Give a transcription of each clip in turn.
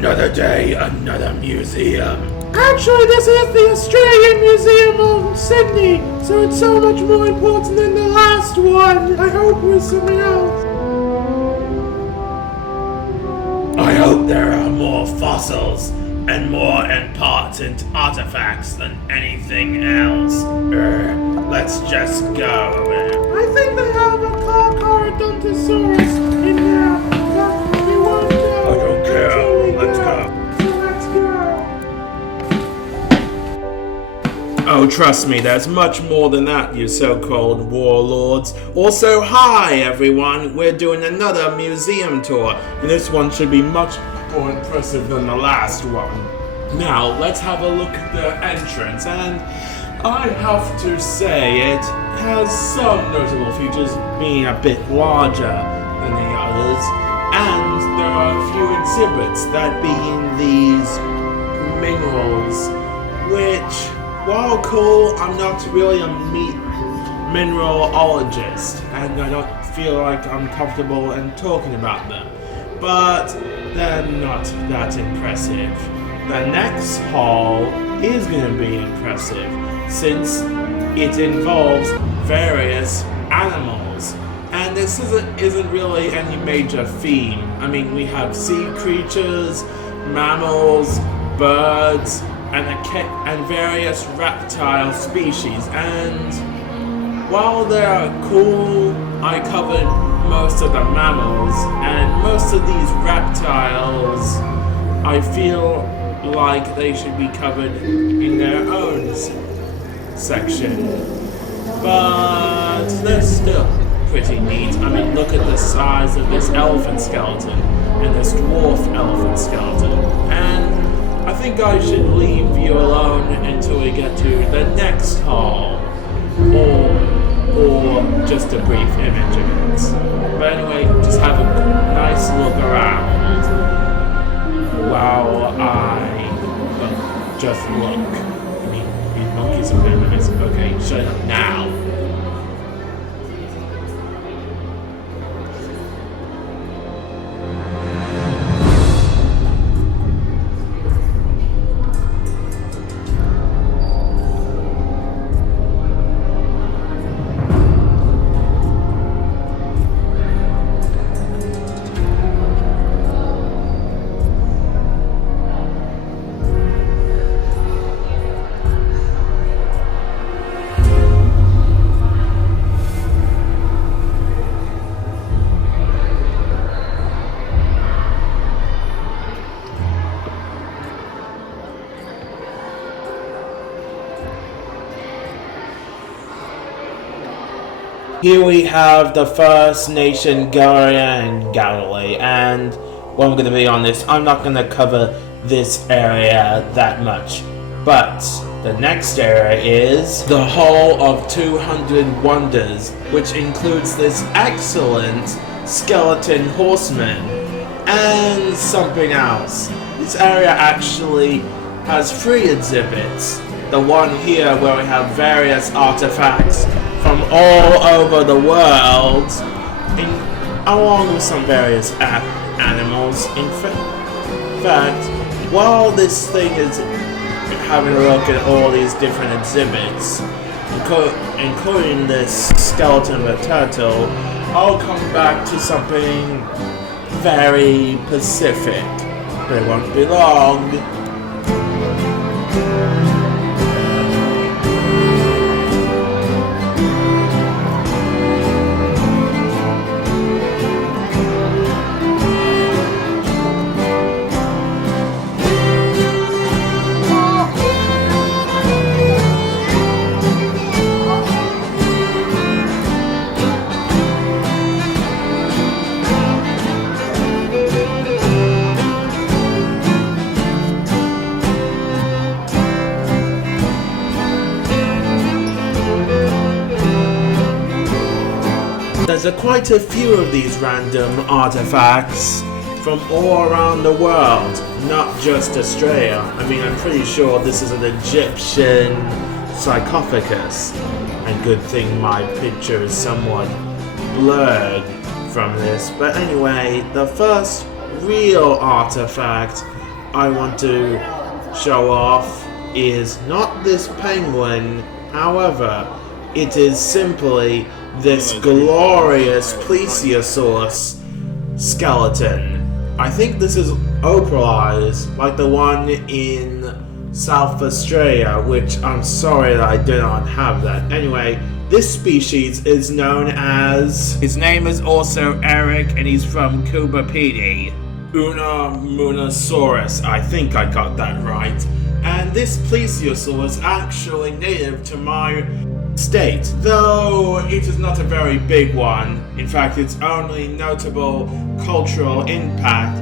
Another day, another museum. Actually, this is the Australian Museum of Sydney, so it's so much more important than the last one. I hope it was something else. I hope there are more fossils and more important artifacts than anything else. Let's just go. I think they have a Caradontosaurus in there, but we won't go. I don't care. until we Let's go. go. So let's go. Oh, trust me, there's much more than that, you so-called warlords. Also, hi everyone, we're doing another museum tour, and this one should be much more impressive than the last one. Now, let's have a look at the entrance, and I have to say it has some notable features, being a bit larger than the others, and there are a few exhibits, that being these minerals, which, while cool, I'm not really a mineralologist, and I don't feel like I'm comfortable in talking about them, but they're not that impressive. The next hall is going to be impressive, since it involves various animals, and this isn't really any major theme. I mean, we have sea creatures, mammals, birds, and various reptile species, and while they're cool, I covered most of the mammals, and most of these reptiles I feel like they should be covered in their own section, but they're still pretty neat. I mean, look at the size of this elephant skeleton and this dwarf elephant skeleton, and I think I should leave you alone until we get to the next hall, or just a brief image of it. But anyway, just have a nice look around while just look. I mean, these monkeys are venomous. Okay, shut up now. Here we have the First Nation Galleria and Galilee, and well, I'm going to be honest, I'm not going to cover this area that much, but the next area is the Hall of 200 Wonders, which includes this excellent skeleton horseman and something else. This area actually has 3 exhibits. The one here where we have various artifacts from all over the world, along with some various animals. In fact, while this thing is having a look at all these different exhibits, including this skeleton of a turtle, I'll come back to something very specific. But it won't be long. There's quite a few of these random artifacts from all around the world, not just Australia. I mean, I'm pretty sure this is an Egyptian sarcophagus, and good thing my picture is somewhat blurred from this. But anyway, the first real artifact I want to show off is not this penguin, however, it is simply this glorious plesiosaurus skeleton. I think this is opalized, like the one in South Australia, which I'm sorry that I do not have that. Anyway, this species is known as... His name is also Eric, and he's from Cuba PD. Unamunosaurus, I think I got that right. And this plesiosaur is actually native to my state, though it is not a very big one. In fact, its only notable cultural impact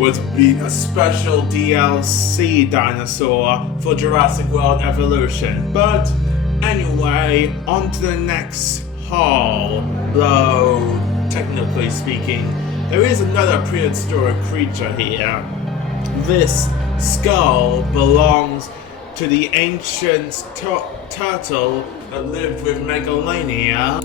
was being a special DLC dinosaur for Jurassic World Evolution. But anyway, on to the next haul. Though, technically speaking, there is another prehistoric creature here. This skull belongs to the ancient turtle that lived with Megalania,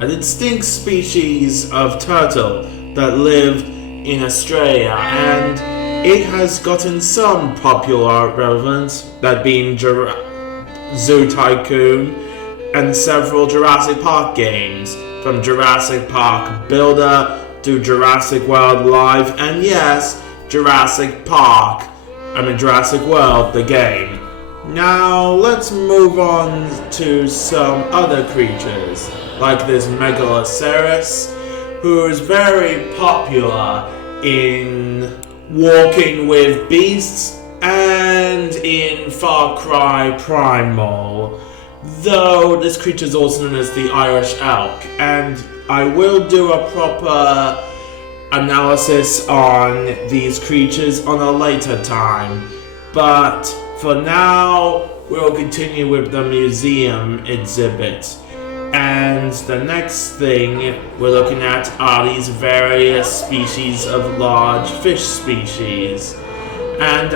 a distinct species of turtle that lived in Australia, and it has gotten some popular relevance, that being Zoo Tycoon and several Jurassic Park games, from Jurassic Park Builder to Jurassic World Live, and yes, Jurassic World, the game. Now, let's move on to some other creatures, like this Megaloceros, who is very popular in Walking with Beasts and in Far Cry Primal, though this creature is also known as the Irish elk, and I will do a proper analysis on these creatures on a later time, but for now we'll continue with the museum exhibit. And the next thing we're looking at are these various species of large fish species, and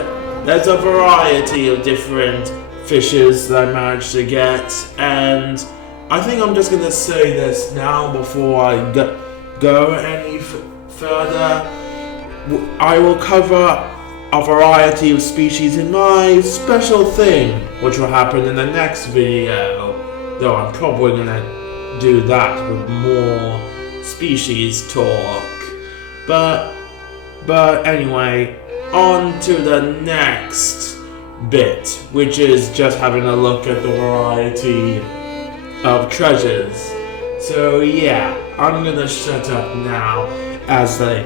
there's a variety of different fishes that I managed to get, and I think I'm just gonna say this now before I go any further. I will cover a variety of species in my special thing, which will happen in the next video, though I'm probably gonna do that with more species talk. But anyway, on to the next bit, which is just having a look at the variety of treasures. So yeah, I'm gonna shut up now as they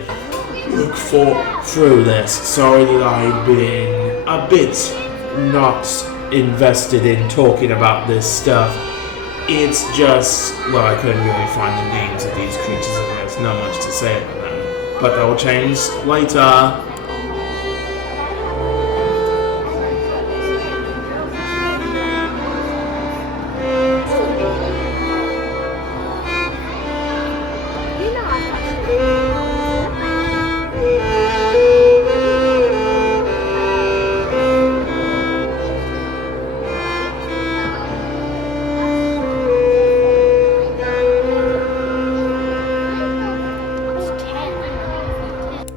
look through this. Sorry that I've been a bit not invested in talking about this stuff. It's just, well, I couldn't really find the names of these creatures and there's not much to say about them. But that will change later.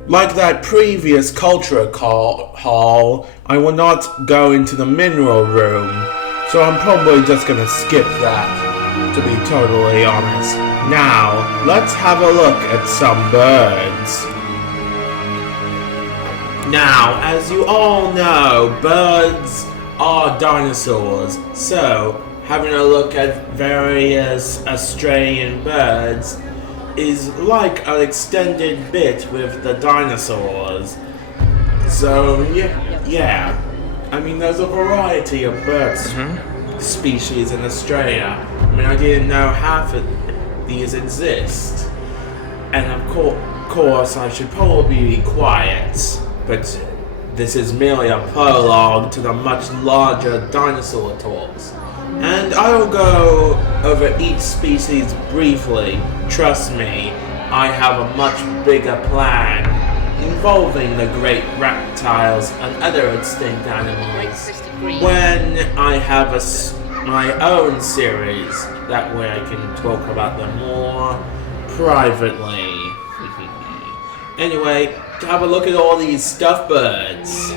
Like that previous culture hall, I will not go into the mineral room, so I'm probably just gonna skip that, to be totally honest. Now, let's have a look at some birds. Now, as you all know, birds are dinosaurs, so having a look at various Australian birds is like an extended bit with the dinosaurs. So yeah. I mean, there's a variety of bird species in Australia. I mean, I didn't know half of these exist. And of course, I should probably be quiet, but this is merely a prologue to the much larger dinosaur talks. And I will go over each species briefly. Trust me, I have a much bigger plan involving the great reptiles and other extinct animals when I have my own series. That way I can talk about them more privately. Anyway, have a look at all these stuffed birds.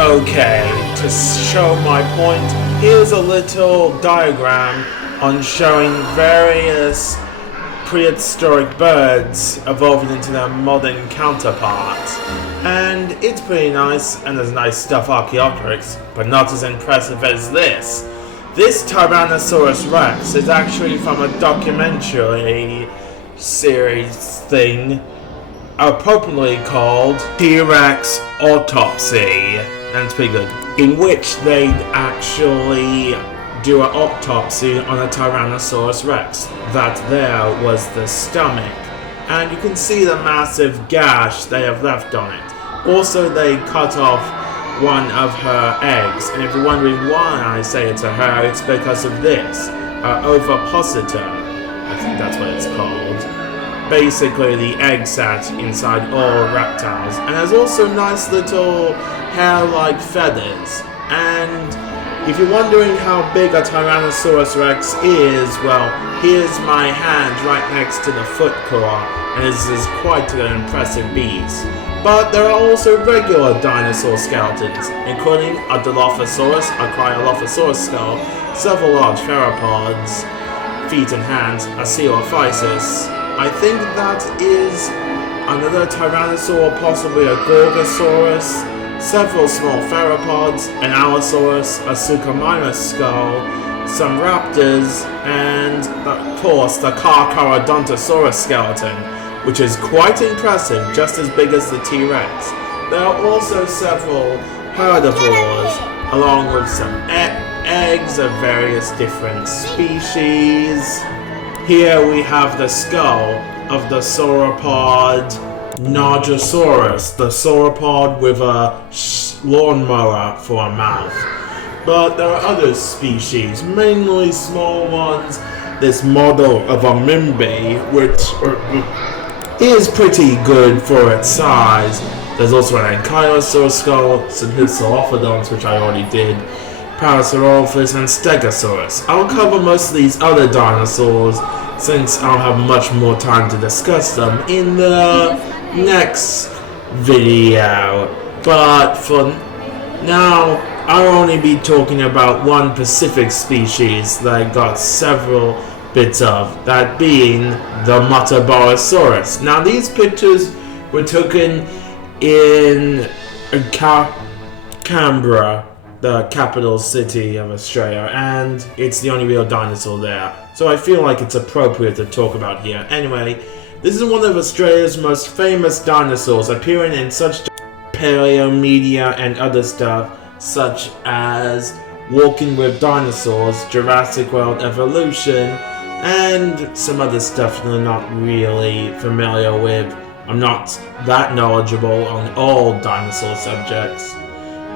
Okay, to show my point, here's a little diagram on showing various prehistoric birds evolving into their modern counterparts. And it's pretty nice, and there's nice stuff Archaeopteryx, but not as impressive as this. This Tyrannosaurus Rex is actually from a documentary series thing, appropriately called T-Rex Autopsy, and it's pretty good, in which they'd actually do an autopsy on a Tyrannosaurus Rex. That there was the stomach, and you can see the massive gash they have left on it. Also, they cut off one of her eggs, and if you're wondering why I say it's a her, it's because of this, ovipositor, I think that's what it's called. Basically, the egg sat inside all reptiles, and there's also nice little hair-like feathers. And if you're wondering how big a Tyrannosaurus Rex is, well, here's my hand right next to the foot claw, and this is quite an impressive beast. But there are also regular dinosaur skeletons, including a Dilophosaurus, a Cryolophosaurus skull, several large theropods, feet and hands, a Coelophysis. I think that is another Tyrannosaur, possibly a Gorgosaurus, several small theropods, an Allosaurus, a Suchomimus skull, some raptors, and of course the Carcharodontosaurus skeleton, which is quite impressive, just as big as the T-Rex. There are also several herbivores, along with some eggs of various different species. Here we have the skull of the sauropod Nargosaurus, the sauropod with a lawnmower for a mouth. But there are other species, mainly small ones. This model of a Mimby, which is pretty good for its size. There's also an Ankylosaurus skull, some Hypsilophodons, which I already did, Parasaurolophus, and Stegosaurus. I'll cover most of these other dinosaurs since I'll have much more time to discuss them in the next video. But for now, I'll only be talking about one specific species that I got several bits of, that being the Muttaburrasaurus. Now these pictures were taken in Canberra, the capital city of Australia, and it's the only real dinosaur there, so I feel like it's appropriate to talk about here. Anyway, this is one of Australia's most famous dinosaurs, appearing in such paleo media and other stuff, such as Walking with Dinosaurs, Jurassic World Evolution, and some other stuff that I'm not really familiar with. I'm not that knowledgeable on all dinosaur subjects.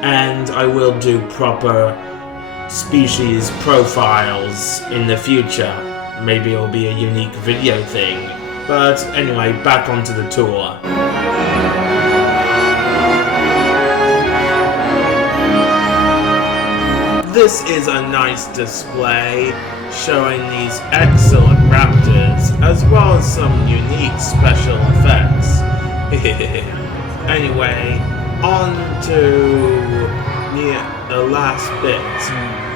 And I will do proper species profiles in the future. Maybe it'll be a unique video thing. But anyway, back onto the tour. This is a nice display showing these excellent raptors, as well as some unique special effects. Anyway, on to the last bit.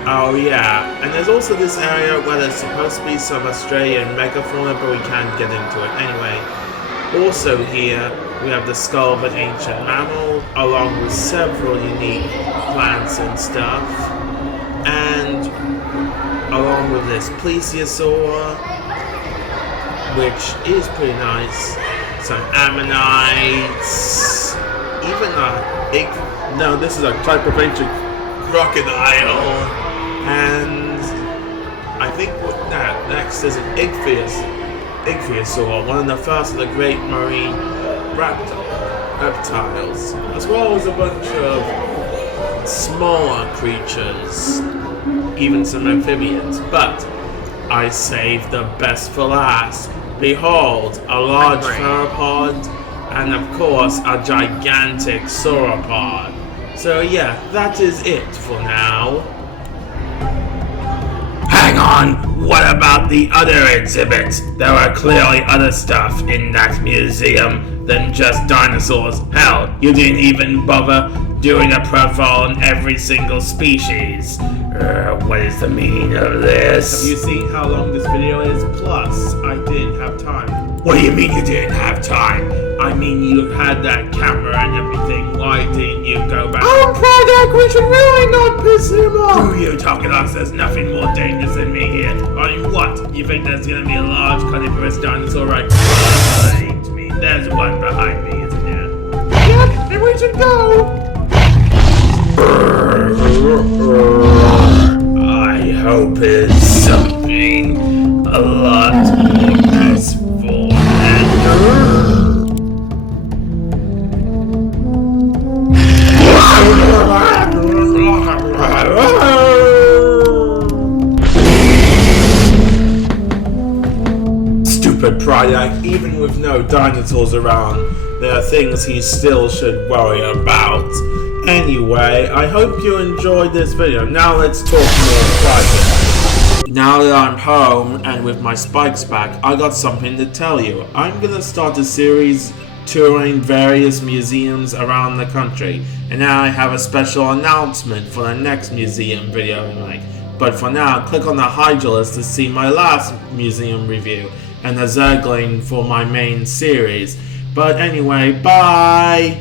Oh yeah, and there's also this area where there's supposed to be some Australian megafauna, but we can't get into it. Anyway, also here we have the skull of an ancient mammal, along with several unique plants and stuff. And along with this plesiosaur, which is pretty nice. Some ammonites, even this is a type of ancient crocodile, and I think next is an ichthyosaur, one of the first of the great marine reptiles, as well as a bunch of smaller creatures, even some amphibians, but I saved the best for last. Behold, a large theropod, and of course a gigantic sauropod. So yeah, that is it for now. Hang on, what about the other exhibits? There are clearly other stuff in that museum than just dinosaurs. Hell, you didn't even bother doing a profile on every single species. What is the meaning of this? Have you seen how long this video is? Plus, I didn't have time. What do you mean you didn't have time? I mean, you had that camera and everything. Why didn't you go back? Product, we should really not piss him off. Who are you talking about? There's nothing more dangerous than me here. I mean, what? You think there's gonna be a large carnivorous dinosaur right behind me? There's one behind me, isn't there? Yep, and we should go. I hope it's something a lot more peaceful Stupid Pryak, even with no dinosaurs around, there are things he still should worry about. Anyway, I hope you enjoyed this video. Now let's talk more private. Now that I'm home and with my spikes back, I got something to tell you. I'm gonna start a series touring various museums around the country, and now I have a special announcement for the next museum video I make. But for now, click on the Hydra list to see my last museum review and the Zergling for my main series. But anyway, bye!